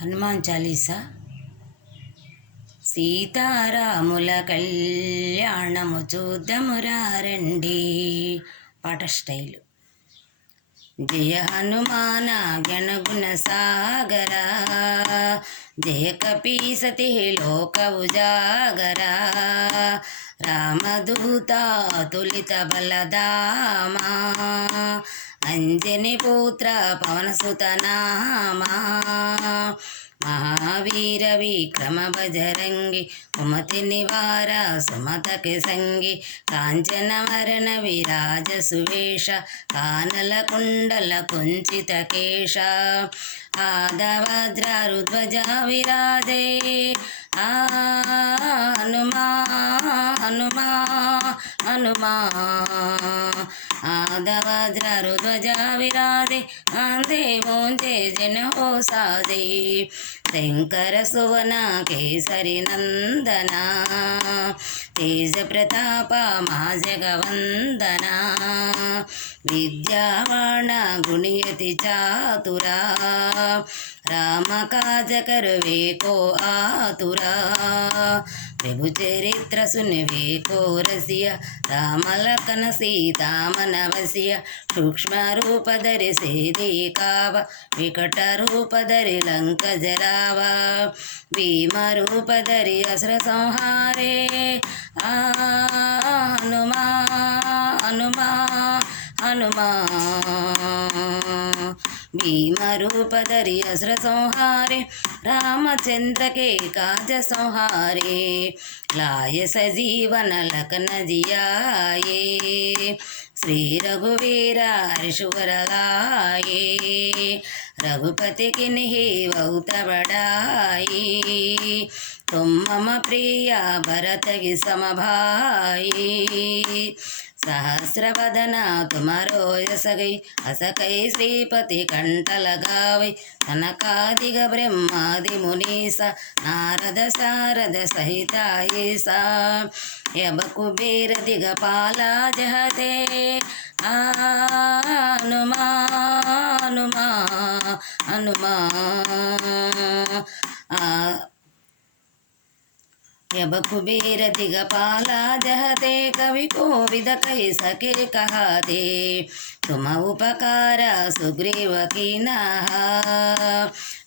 హనుమాన్ చాలీసా. సీతారాముల కళ్యాణము చూద్దామురా రండి. పాట స్టైలు. జయ హనుమాన గణగుణ సాగరా, జయ కపీసతి లోక ఉజాగరా, రామదూత తులిత బలదామా, అంజని పుత్ర పవనసుత నామా, మహావీర విక్రమ బజరంగి, కుమతి నివార సుమతకి సంగి, కాంచన మరణ విరాజ సువేష, కానల కుండల కుంచిత కేశ, ఆదవజ్రారుధ్వజ విరాజే, హనుమా హనుమా హనుమా, ఆదవజ్రారుధ్వజ విరాజే, ఆందే మోంజే జన హో సాజే, శంకర సువన కేసరి నందన, తేజ ప్రతాప మా జగవందన, విద్యావాణ గుణయతి చాతురా, రామ కాజ కరువే కో ఆతురా, ప్రభు చరిత్ర సునివే కో రసియ, రామ లఖన సీతా మన వసియ, సూక్ష్మ రూప ధరి సే దేకావ, వికట రూప ధరి లంక జరావా, భీమ రూప ధరి అసుర సంహారే, హనుమా హనుమా హనుమా, భీమ రూప ధరి అసుర సంహారే, रामचंद्र के काज संहारे, लाय सजीवन लखन जियाए, श्री रघुवीर हर्षवर लाए, रघुपति किन्हि बहुत बड़ाई, तुम मम प्रिय भरत की समभाई, सहस्रवदन तुमरो यस गई, अस कई श्रीपति कंठ लगावै, सनकादिक ब्रह्मादि मुनीसा, नारद सारद सहित ऐसा, यब कुबेर दिगपाला जहते, हनुमा हनुमा हनुमा, यब कुबेर दिगपाला जहते, कवि कोविद कहि सके कहते, तुम उपकार सुग्रीव कीना,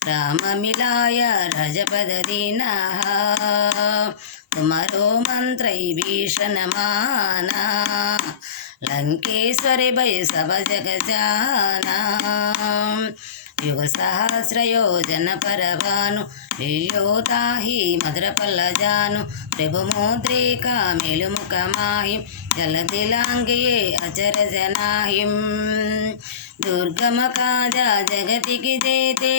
राम मिलाय रजपद दीना, तुमरो मंत्र भीषण माना, लंकेश्वरी भय सब जग जाना, युग सहस्र योजन परवानु, लील्योताहि मधुर फल जानु, प्रभु मुद्रिका मेलुमुख माहिं, जलदिलांगिये अचर जनाहिं, दुर्गम काज जगति की जेते,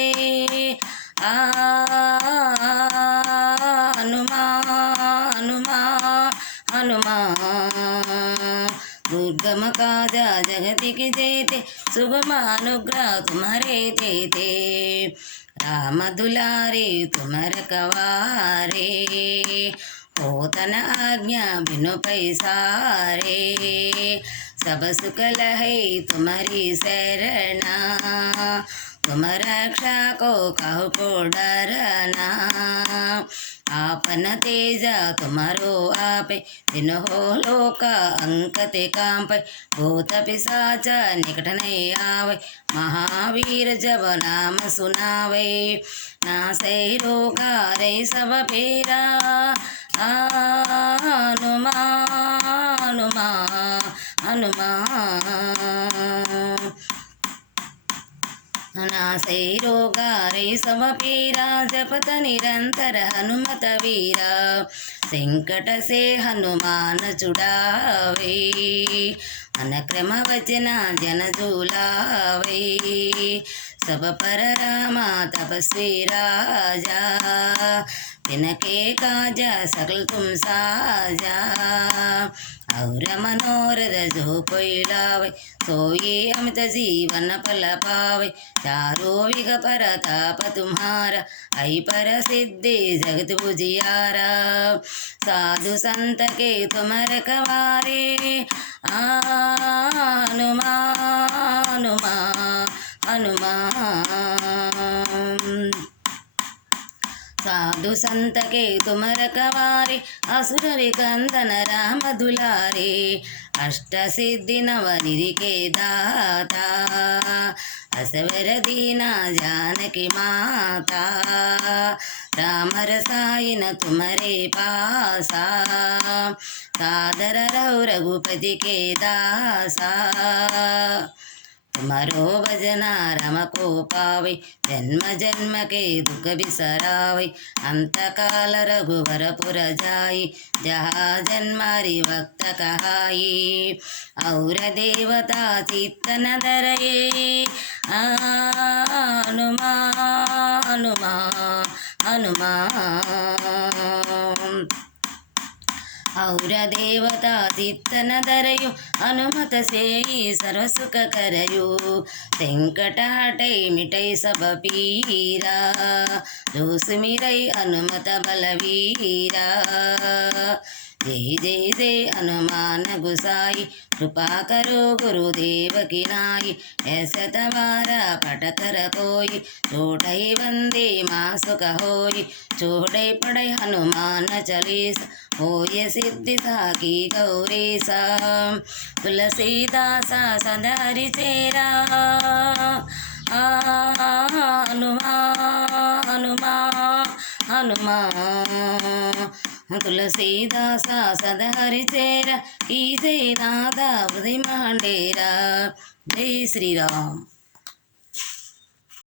हनुमा हनुमा हनुमा, दुर्गम काज जगति की जेते, शुभम अनुग्रह तुम्हारे तेते, राम दुलारे तुम रखवारे, होतन आज्ञा बिनु पैसारे, सब सुख लहै तुम्हारी शरणा, तुम रक्षा को कहु को डरना, आपन तेज तुम्हारो आपे, दिन हो लोक अंकते कांपै, भूत पिशाच निकट नहीं आवे, महावीर जब नाम सुनावे, नासै रोगा रे सब पीरा, हनुमा हनुमा हनुमा, नासै रोगा रे सब पीरा, जपत निरंतर हनुमत वीरा, संकट से हनुमान छुड़ावे, अनक्रम वचन जन झूलावे, सब पर रामा तपस्वी राजा, तिनके काजा सकल तुम साजा, और मनोरथ जो कोई लावे, सोई अमित जीवन फल पावे, चारो विघ परताप तुम्हारा, ऐ पर सिद्धि जगत बुझियारा, साधु संत के तुम रखवारे, हनुमा हनुमा हनुमान। साधु संत के तुम रखवारे असुर कंदन राम दुलारे अष्ट सिद्धि नवनिधि के दाता असवर दीना जानकी माता राम रसायन तुम्हारे पासा सादर रहो रघुपति के दासा तुम्हारो भजना रम को पावे जन्म जन्म के दुख बिसरावे अंत काल रघुवर पुर जाई जहाँ जन्मारी भक्त कहाई और देवता चित्तन धरये हनुमान हनुमान हनुमान और देवता चित्तन धरयु हनुमत से सर्व सुख करयु संकट हटै मिटै सब पीरा जो सुमिरै हनुमत बलवीरा जय जय जय हनुमान गुसाई कृपा करो गुरुदेव की नाई ऐसा तुम्हारा पट कर कोई छोड़ै वंदे मासुक होई छोड़ै पढ़ै हनुमान चालीस होय सिद्धि साकी गौरीसा तुलसीदासा सदा हरिचेरा हनुमान हनुमान हनुमान तुलसीदासा सदा हरिचेरा की जय नादा हृदय मांडेरा जय श्री राम।